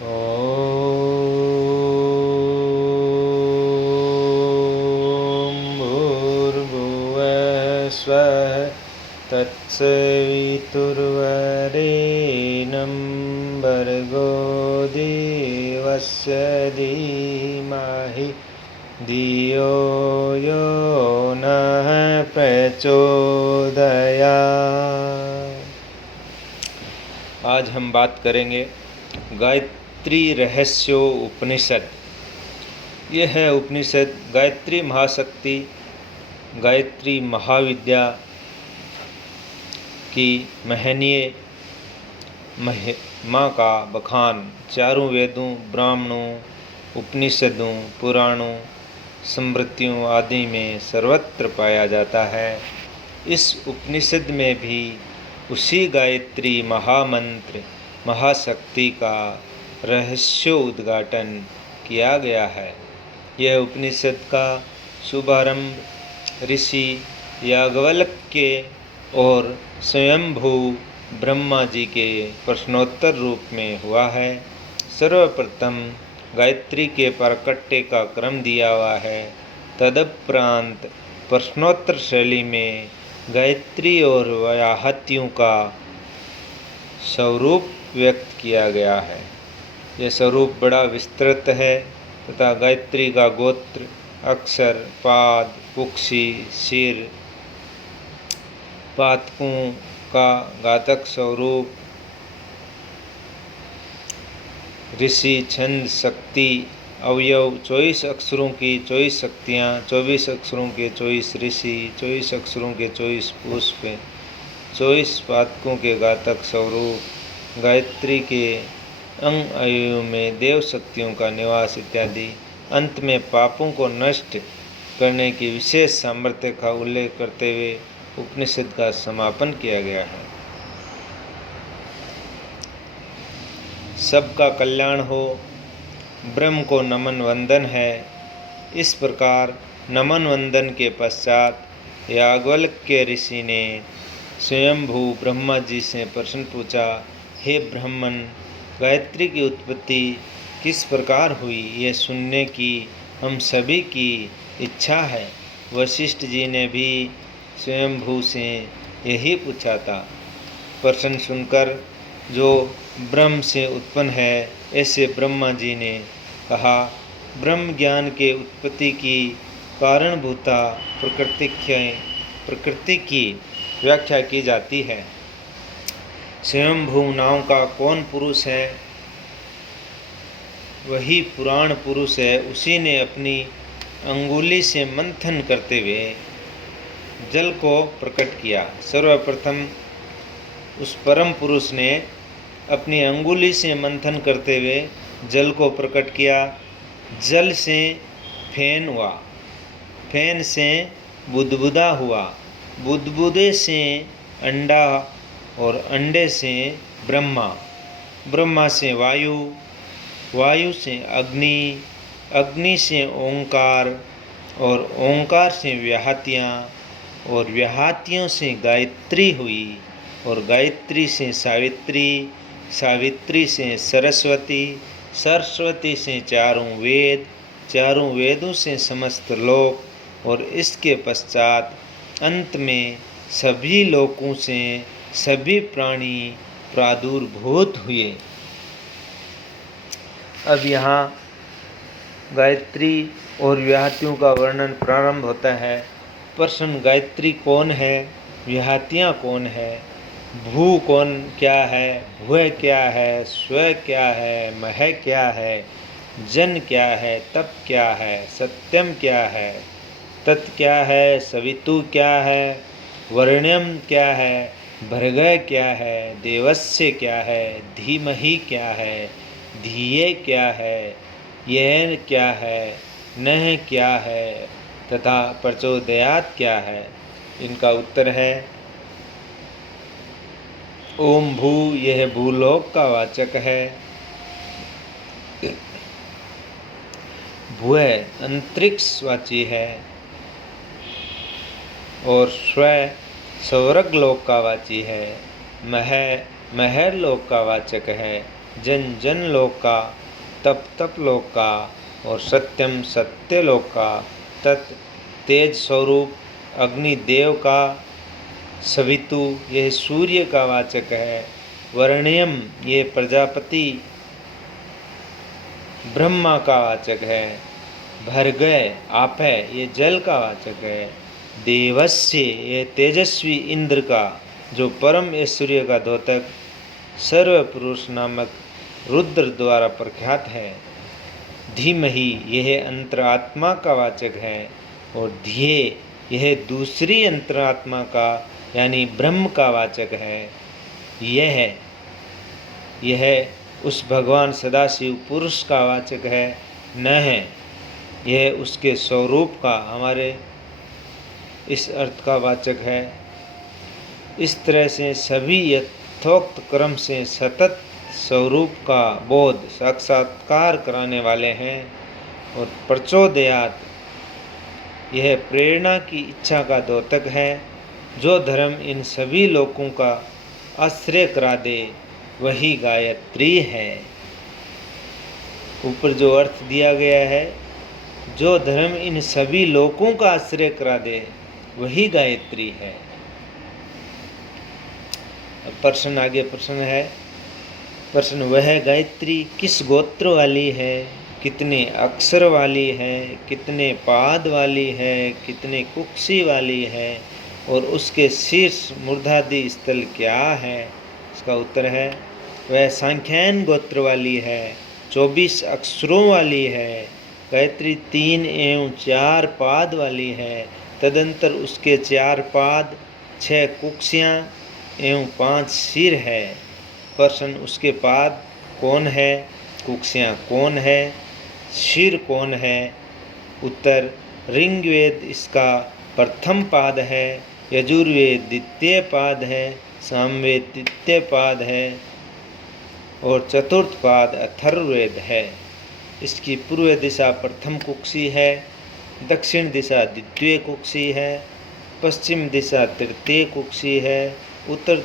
ॐ भूर्भुवः स्वः तत्सवितुर्वरेण्यं भर्गो देवस्य धीमहि धियो यो नः प्रचोदयात्। आज हम बात करेंगे गायत्री रहस्यो उपनिषद। यह है उपनिषद गायत्री महाशक्ति, गायत्री महाविद्या की महनीय महिमा का बखान चारों वेदों, ब्राह्मणों, उपनिषदों, पुराणों, स्मृतियों आदि में सर्वत्र पाया जाता है। इस उपनिषद में भी उसी गायत्री महामंत्र महाशक्ति का रहस्योद्घाटन किया गया है। यह उपनिषद का शुभारंभ ऋषि याज्ञवल्क्य और स्वयंभू ब्रह्मा जी के प्रश्नोत्तर रूप में हुआ है। सर्वप्रथम गायत्री के प्राकट्य का क्रम दिया हुआ है। तदुपरांत प्रश्नोत्तर शैली में गायत्री और व्याहतियों का स्वरूप व्यक्त किया गया है। यह स्वरूप बड़ा विस्तृत है तथा गायत्री का गोत्र, अक्षर, पाद, कुक्षी, सिर, पातकों का घातक स्वरूप, ऋषि, छंद, शक्ति, अवयव, 24 अक्षरों की 24 शक्तियाँ, 24 अक्षरों के 24 ऋषि, 24 अक्षरों के 24 पुष्प, 24 पातकों के घातक स्वरूप, गायत्री के अंग अवयव में देव शक्तियों का निवास इत्यादि। अंत में पापों को नष्ट करने की विशेष सामर्थ्य का उल्लेख करते हुए उपनिषद का समापन किया गया है। सबका कल्याण हो, ब्रह्म को नमन वंदन है। इस प्रकार नमन वंदन के पश्चात याज्ञवल्क्य ऋषि ने स्वयंभू ब्रह्मा जी से प्रश्न पूछा, हे ब्राह्मण, गायत्री की उत्पत्ति किस प्रकार हुई, ये सुनने की हम सभी की इच्छा है। वशिष्ठ जी ने भी स्वयंभू से यही पूछा था। प्रश्न सुनकर जो ब्रह्म से उत्पन्न है, ऐसे ब्रह्मा जी ने कहा, ब्रह्म ज्ञान के उत्पत्ति की कारणभूता प्रकृति की व्याख्या की जाती है। स्वयंभू नाम का कौन पुरुष है, वही पुराण पुरुष है। उसी ने अपनी अंगुली से मंथन करते हुए जल को प्रकट किया। सर्वप्रथम उस परम पुरुष ने अपनी अंगुली से मंथन करते हुए जल को प्रकट किया। जल से फेन हुआ, फेन से बुदबुदा हुआ, बुदबुदे से अंडा और अंडे से ब्रह्मा, ब्रह्मा से वायु, वायु से अग्नि, अग्नि से ओंकार और ओंकार से व्याहतियाँ और व्याहतियों से गायत्री हुई और गायत्री से सावित्री, सावित्री से सरस्वती, सरस्वती से चारों वेद, चारों वेदों से समस्त लोक और इसके पश्चात अंत में सभी लोकों से सभी प्राणी प्रादुर्भूत हुए। अब यहाँ गायत्री और व्याहतियों का वर्णन प्रारंभ होता है। प्रश्न, गायत्री कौन है, व्याहतियाँ कौन है, भू कौन क्या है, भुव क्या है, स्व क्या है, मह क्या है, जन क्या है, तप क्या है, सत्यम क्या है, तत् क्या है, सवितु क्या है, वर्ण्यम क्या है, भर्गः क्या है, देवस्य क्या है, धीमहि क्या है, धिये क्या है, येन क्या है, नह क्या है तथा प्रचोदयात् क्या है। इनका उत्तर है ओम भू, यह भूलोक का वाचक है। भुव अंतरिक्षवाची है और स्व स्वर्ग लोक का वाची है। मह महर लोक का वाचक है जन जन लोक का, तप तप लोक का और सत्यम सत्य लोक का, तत् तेज स्वरूप अग्निदेव का, सवितु यह सूर्य का वाचक है, वर्ण्यम ये प्रजापति ब्रह्मा का वाचक है, भर्गय आप है ये जल का वाचक है, देवस्य ये तेजस्वी इंद्र का जो परम ऐश्वर्य का द्योतक सर्वपुरुष नामक रुद्र द्वारा प्रख्यात है, धीमहि यह अंतरात्मा का वाचक है और ध्येय यह दूसरी अंतरात्मा का यानी ब्रह्म का वाचक है। यह उस भगवान सदाशिव पुरुष का वाचक है, न है यह उसके स्वरूप का हमारे इस अर्थ का वाचक है। इस तरह से सभी यथोक्त क्रम से सतत स्वरूप का बोध साक्षात्कार कराने वाले हैं और प्रचोदयात यह प्रेरणा की इच्छा का द्योतक है। जो धर्म इन सभी लोकों का आश्रय करा दे वही गायत्री है। ऊपर जो अर्थ दिया गया है, जो धर्म इन सभी लोकों का आश्रय करा दे वही गायत्री है। प्रश्न आगे प्रश्न है, प्रश्न वह गायत्री किस गोत्र वाली है, कितने अक्षर वाली है, कितने पाद वाली है, कितने कुक्षी वाली है और उसके शीर्ष मूर्धादि स्थल क्या है। इसका उत्तर है वह सांख्यायन गोत्र वाली है, 24 अक्षरों वाली है, गायत्री 3 एवं 4 पाद वाली है, तदंतर उसके 4 पाद 6 कुक्षियाँ एवं 5 सिर है। प्रश्न उसके पाद कौन है, कुक्षियाँ कौन है, सिर कौन है। उत्तर ऋग्वेद इसका प्रथम पाद है, यजुर्वेद द्वितीय पाद है, सामवेद तृतीय पाद है और चतुर्थ पाद अथर्ववेद है। इसकी पूर्व दिशा प्रथम कुक्षी है, दक्षिण दिशा द्वितीय कुक्षी है, पश्चिम दिशा तृतीय कुक्षी है, उत्तर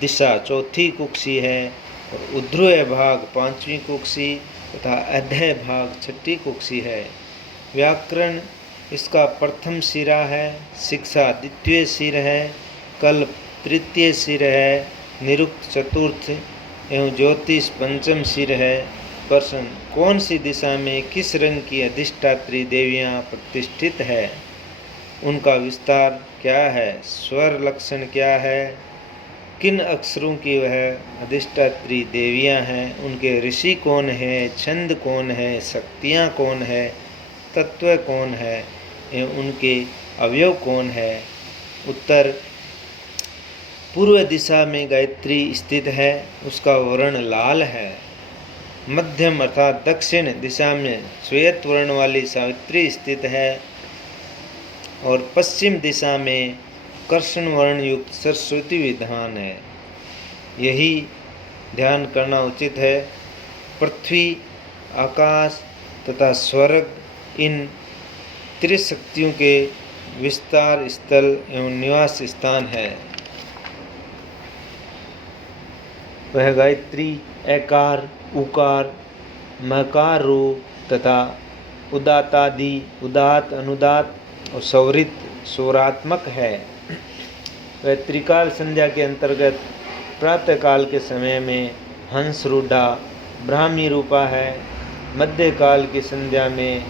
दिशा चौथी कुक्षी है और ऊर्ध्व भाग 5वीं कुक्षी तथा अधः भाग 6ठी कुक्षी है। व्याकरण इसका प्रथम सिरा है, शिक्षा द्वितीय सिर है, कल्प तृतीय सिर है, निरुक्त चतुर्थ एवं ज्योतिष पंचम सिर है। प्रश्न कौन सी दिशा में किस रंग की अधिष्ठात्री देवियाँ प्रतिष्ठित है, उनका विस्तार क्या है, स्वर लक्षण क्या है, किन अक्षरों की वह अधिष्ठात्री देवियाँ हैं, उनके ऋषि कौन है, छंद कौन है, शक्तियाँ कौन है, तत्व कौन है एवं उनके अवयव कौन है। उत्तर पूर्व दिशा में गायत्री स्थित है, उसका वर्ण लाल है। मध्यम अर्थात दक्षिण दिशा में श्वेत वर्ण वाली सावित्री स्थित है और पश्चिम दिशा में कृष्ण वर्ण युक्त सरस्वती विधान है। यही ध्यान करना उचित है। पृथ्वी, आकाश तथा स्वर्ग इन त्रिशक्तियों के विस्तार स्थल एवं निवास स्थान है। वह गायत्री एकार, उकार, मकार रूप तथा उदातादि, उदात, अनुदात और सौरित स्वरात्मक है। वह त्रिकाल संध्या के अंतर्गत प्रातःकाल के समय में हंस रूढ़ा ब्राह्मी रूपा है, मध्यकाल की संध्या में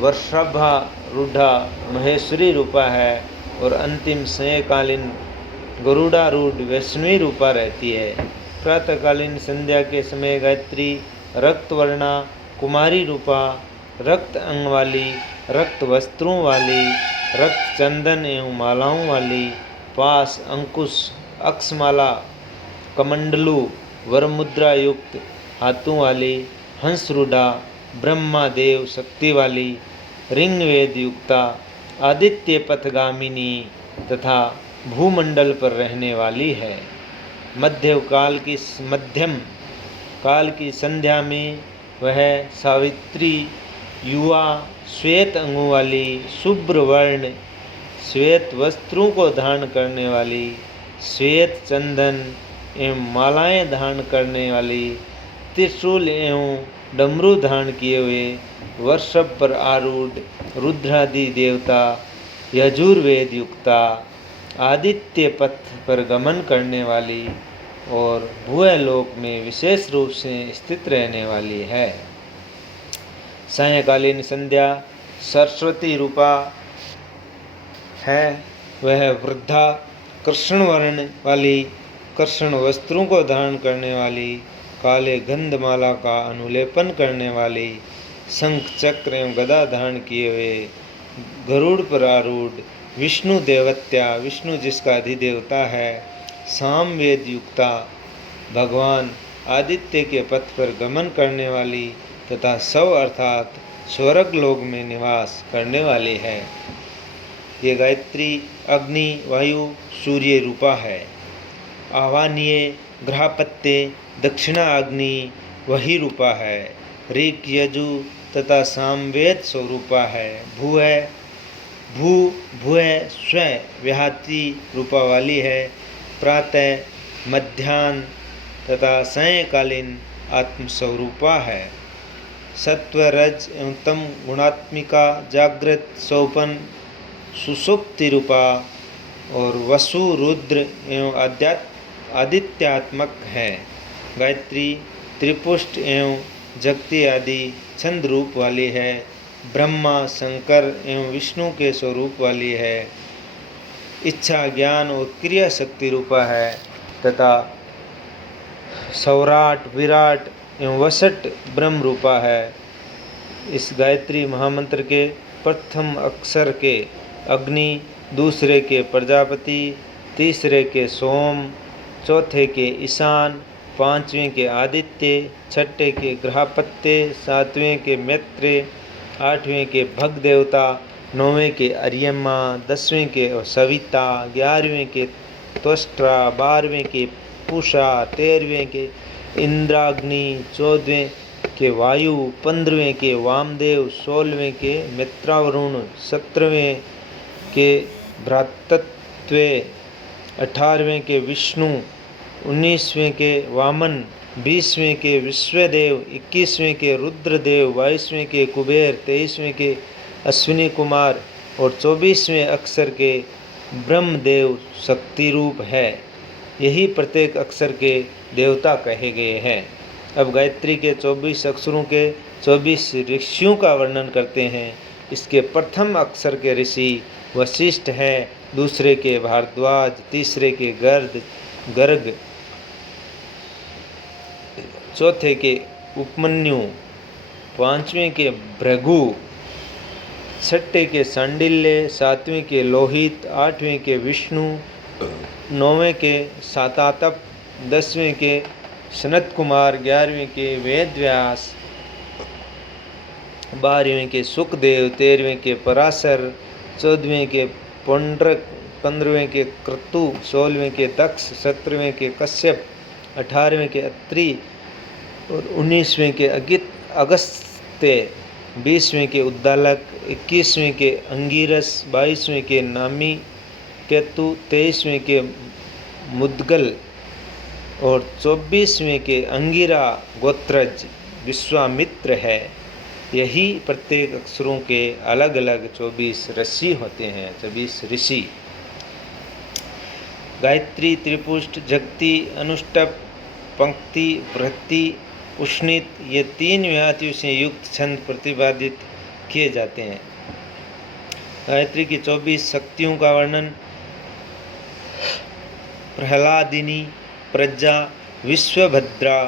वर्षाभा रूढ़ा महेश्वरी रूपा है और अंतिम सायंकालीन गरुड़ारूढ़ वैष्णवी रूपा रहती है। प्रातःकालीन संध्या के समय गायत्री रक्तवर्णा कुमारी रूपा, रक्त अंग वाली, रक्त वस्त्रों वाली, रक्त चंदन एवं मालाओं वाली, पास, अंकुश, अक्षमाला, कमंडलू, वरमुद्रा युक्त हाथों वाली, हंसरूढ़ा, ब्रह्मा देव शक्ति वाली, ऋग्वेद युक्ता, आदित्य पथगामिनी तथा भूमंडल पर रहने वाली है। मध्यम काल की संध्या में वह सावित्री युवा, श्वेत अंगों वाली, शुभ्र वर्ण, श्वेत वस्त्रों को धारण करने वाली, श्वेत चंदन एवं मालाएं धारण करने वाली, त्रिशूल एवं डमरू धारण किए हुए, वृषभ पर आरूढ़ रुद्रादि देवता, यजुर्वेद युक्ता, आदित्य पथ पर गमन करने वाली और भूलोक में विशेष रूप से स्थित रहने वाली है। सायंकालीन संध्या सरस्वती रूपा है। वह वृद्धा कृष्ण वर्ण वाली, कृष्ण वस्त्रों को धारण करने वाली, काले गंधमाला का अनुलेपन करने वाली, शंख चक्र एवं गदा धारण किए हुए, गरुड़ पर आरूढ़ विष्णु देवत्या, विष्णु जिसका अधिदेवता है, सामवेद युक्ता, भगवान आदित्य के पथ पर गमन करने वाली तथा सौ अर्थात स्वर्ग लोक में निवास करने वाली है। ये गायत्री अग्नि, वायु, सूर्य रूपा है। आह्वानीय ग्रहपत्य दक्षिणा अग्नि वही रूपा है। ऋक यजु तथा सामवेद स्वरूपा है। भू स्व व्याहति रूपा वाली है। प्रातः मध्याह्न तथा सायंकालीन आत्म स्वरूपा है। सत्व रज एवं तम गुणात्मिका, जागृत सौपन सुषुप्ति रूपा और वसु रुद्र एवं आदित्यात्मक है। गायत्री त्रिपुष्ट एवं जगती आदि छंद रूप वाली है। ब्रह्मा, शंकर एवं विष्णु के स्वरूप वाली है। इच्छा, ज्ञान और क्रिया शक्ति रूपा है तथा सौराट, विराट एवं वसट ब्रह्म रूपा है। इस गायत्री महामंत्र के प्रथम अक्षर के अग्नि, दूसरे के प्रजापति, तीसरे के सोम, चौथे के ईशान, पांचवें के आदित्य, छठे के ग्रहपत्य, सातवें के मैत्रेय, आठवें के भग देवता, नौवें के अर्यमा, दसवें के सविता, 11वें के त्वष्ट्रा, 12वें के पूषा, 13वें के इंद्राग्नि, 14वें के वायु, 15वें के वामदेव, 16वें के मित्रावरुण, 17वें के भ्रातृत्व, 18वें के विष्णु, 19वें के वामन, 20वें के विश्वदेव, 21वें के रुद्रदेव, 22वें के कुबेर, 23वें के अश्विनी कुमार और 24वें अक्षर के ब्रह्मदेव शक्ति रूप है। यही प्रत्येक अक्षर के देवता कहे गए हैं। अब गायत्री के 24 अक्षरों के 24 ऋषियों का वर्णन करते हैं। इसके प्रथम अक्षर के ऋषि वशिष्ठ हैं, दूसरे के भारद्वाज, तीसरे के गर्ग, चौथे के उपमन्यु, पांचवें के भृगु, छठे के सांडिल्य, सातवें के लोहित, आठवें के विष्णु, नौवें के सातातप, 10वें के सनत कुमार, 11वें के वेदव्यास, 12वें के सुखदेव, 13वें के पराशर, 14वें के पुंड्रक, 15वें के क्रतु, 16वें के दक्ष, 17वें के कश्यप, 18वें के अत्रि और 19वें के अगस्त्य, 20वें के उद्दालक, 21वें के अंगिरस, 22वें के नामी केतु, 23वें के मुद्गल और 24वें के अंगिरा गोत्रज विश्वामित्र है। यही प्रत्येक अक्षरों के अलग अलग 24 ऋषि होते हैं। 24 ऋषि। गायत्री, त्रिपुष्ट, जगती, अनुष्टप, पंक्ति, वृत्ति, उष्णित, ये 3 व्याहतियों से युक्त छंद प्रतिपादित किए जाते हैं। गायत्री की 24 शक्तियों का वर्णन प्रहलादिनी, प्रज्ञा, विश्वभद्रा,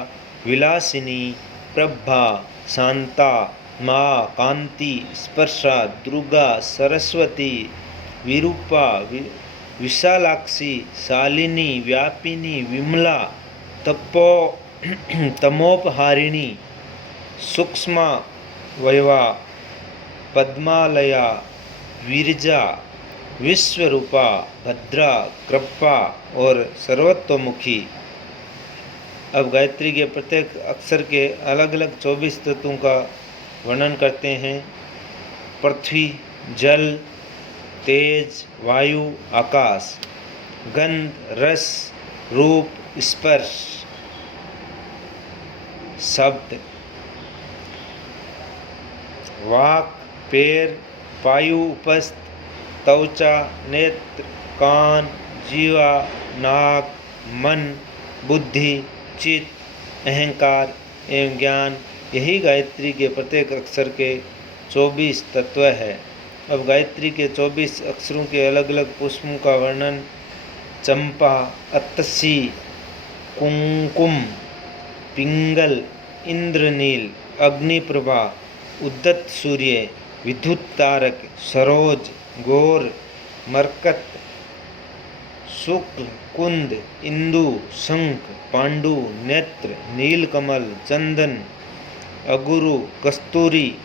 विलासिनी, प्रभा, शांता, माँ, कांति, स्पर्शा, दुर्गा, सरस्वती, विरूपा, विशालाक्षी, शालिनी, व्यापिनी, विमला, तमोपहारिणी, सूक्ष्मा, वयवा, पद्मालया, विरजा, विश्वरूपा, भद्रा, कृपा और सर्वतोमुखी। अब गायत्री के प्रत्येक अक्षर के अलग अलग 24 तत्वों का वर्णन करते हैं। पृथ्वी, जल, तेज, वायु, आकाश, गंध, रस, रूप, स्पर्श, शब्द, वाक, पैर, पायु, उपस्थ, त्वचा, नेत्र, कान, जीवा, नाक, मन, बुद्धि, चित्त, अहंकार एवं ज्ञान, यही गायत्री के प्रत्येक अक्षर के 24 तत्व है। अब गायत्री के 24 अक्षरों के अलग अलग पुष्पों का वर्णन। चंपा, अतसी, कुंकुम, पिंगल, इंद्रनील, अग्निप्रभा, उद्दत सूर्य, विद्युत तारक, सरोज, गौर, मरकत, शुक्ल, कुंद, इंदु, शंख, पांडु, नेत्र, नीलकमल, चंदन, अगुरु, कस्तूरी,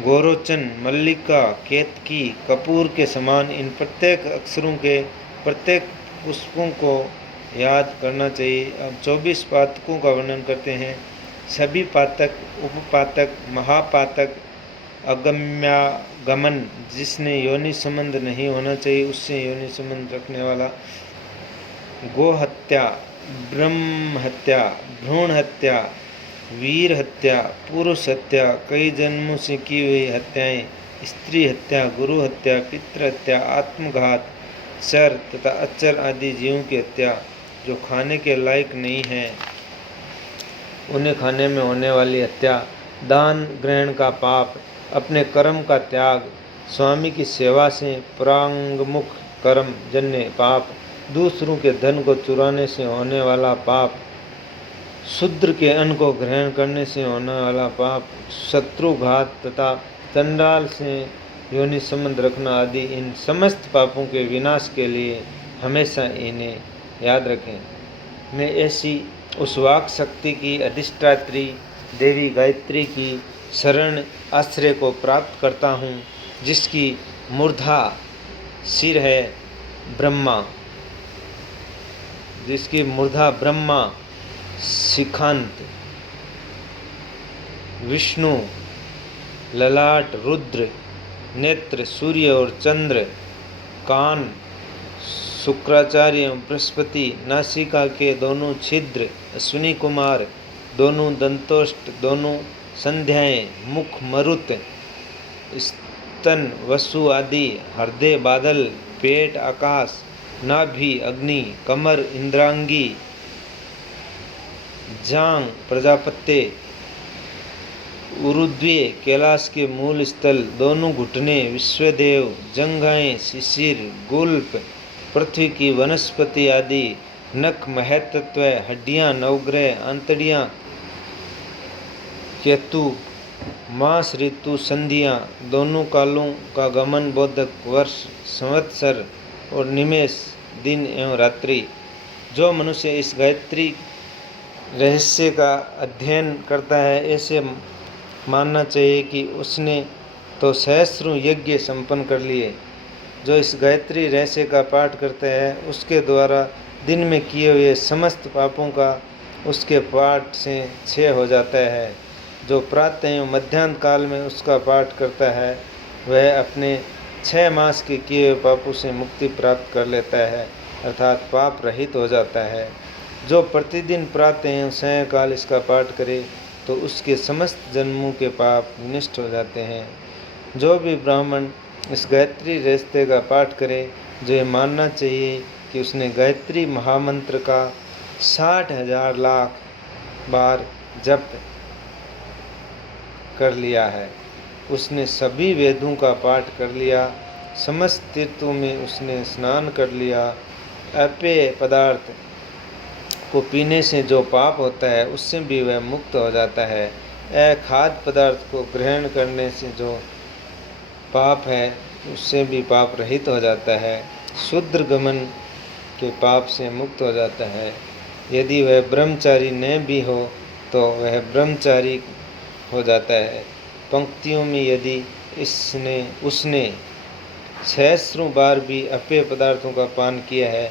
गोरोचन, मल्लिका, केतकी, कपूर के समान इन प्रत्येक अक्षरों के प्रत्येक पुष्पों को याद करना चाहिए। अब 24 पातकों का वर्णन करते हैं। सभी पातक, उपपातक, महापातक, अगम्यागमन, जिसने योनि संबंध नहीं होना चाहिए उससे योनि संबंध रखने वाला, गो हत्या, ब्रह्म हत्या, भ्रूण हत्या, वीर हत्या, पुरुष हत्या, कई जन्मों से की हुई हत्याएं, स्त्री हत्या, गुरु हत्या, पितृ हत्या, आत्मघात, चर तथा अचर आदि जीवों की हत्या जो खाने के लायक नहीं है उन्हें खाने में होने वाली हत्या, दान ग्रहण का पाप, अपने कर्म का त्याग, स्वामी की सेवा से प्रांगमुख कर्म जन्य पाप, दूसरों के धन को चुराने से होने वाला पाप, शूद्र के अन्न को ग्रहण करने से होने वाला पाप, शत्रुघात तथा चंडाल से योनि संबंध रखना आदि, इन समस्त पापों के विनाश के लिए हमेशा इन्हें याद रखें। मैं ऐसी उस वाक शक्ति की अधिष्ठात्री देवी गायत्री की शरण आश्रय को प्राप्त करता हूँ, जिसकी मूर्धा सिर है ब्रह्मा, जिसकी मूर्धा ब्रह्मा, शिखांत विष्णु, ललाट रुद्र, नेत्र सूर्य और चंद्र, कान शुक्राचार्य एवं बृहस्पति, नासिका के दोनों छिद्र अश्विनी कुमार, दोनों दंतोष्ट, दोनों संध्याएं, मुख मरुत, स्तन वसु आदि, हृदय बादल, पेट आकाश, नाभि अग्नि, कमर इंद्रांगी, जांग प्रजापत्य, उरुद्वे कैलाश के मूल स्थल, दोनों घुटने विश्वदेव, जंघाएं शिशिर, गुल्फ पृथ्वी की वनस्पति आदि, नख महतत्व, हड्डियां नवग्रह, आंतड़ियां केतु, मास ऋतु संधियां, दोनों कालों का गमन, बोधक वर्ष, संवत्सर और निमेष, दिन एवं रात्रि। जो मनुष्य इस गायत्री रहस्य का अध्ययन करता है, ऐसे मानना चाहिए कि उसने तो सहस्रों यज्ञ संपन्न कर लिए। जो इस गायत्री रहस्य का पाठ करता है उसके द्वारा दिन में किए हुए समस्त पापों का उसके पाठ से क्षय हो जाता है। जो प्रातः एवं मध्याह्न काल में उसका पाठ करता है वह अपने 6 मास के किए हुए पापों से मुक्ति प्राप्त कर लेता है, अर्थात पाप रहित हो जाता है। जो प्रतिदिन प्रातः एवं सायंकाल इसका पाठ करे तो उसके समस्त जन्मों के पाप विनष्ट हो जाते हैं। जो भी ब्राह्मण इस गायत्री रहस्य का पाठ करे, जो ये मानना चाहिए कि उसने गायत्री महामंत्र का 60,000 लाख बार जप कर लिया है, उसने सभी वेदों का पाठ कर लिया, समस्त तीर्थों में उसने स्नान कर लिया, अपेय पदार्थ को पीने से जो पाप होता है उससे भी वह मुक्त हो जाता है, अखाद्य पदार्थ को ग्रहण करने से जो पाप है उससे भी पाप रहित हो जाता है, शूद्र गमन के पाप से मुक्त हो जाता है। यदि वह ब्रह्मचारी न भी हो तो वह ब्रह्मचारी हो जाता है। पंक्तियों में यदि उसने सहस्रों बार भी अपेय पदार्थों का पान किया है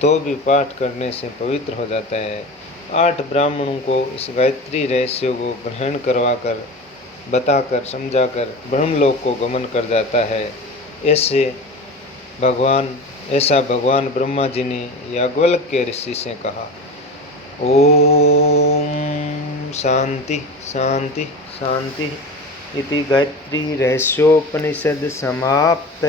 तो भी पाठ करने से पवित्र हो जाता है। 8 ब्राह्मणों को इस गायत्री रहस्य को ग्रहण करवाकर बताकर समझाकर ब्रह्मलोक को गमन कर जाता है। ऐसा भगवान ब्रह्मा जी ने याज्ञवल्क्य ऋषि से कहा। ओम शांति शांति शांति इति गायत्री रहस्योपनिषद समाप्त।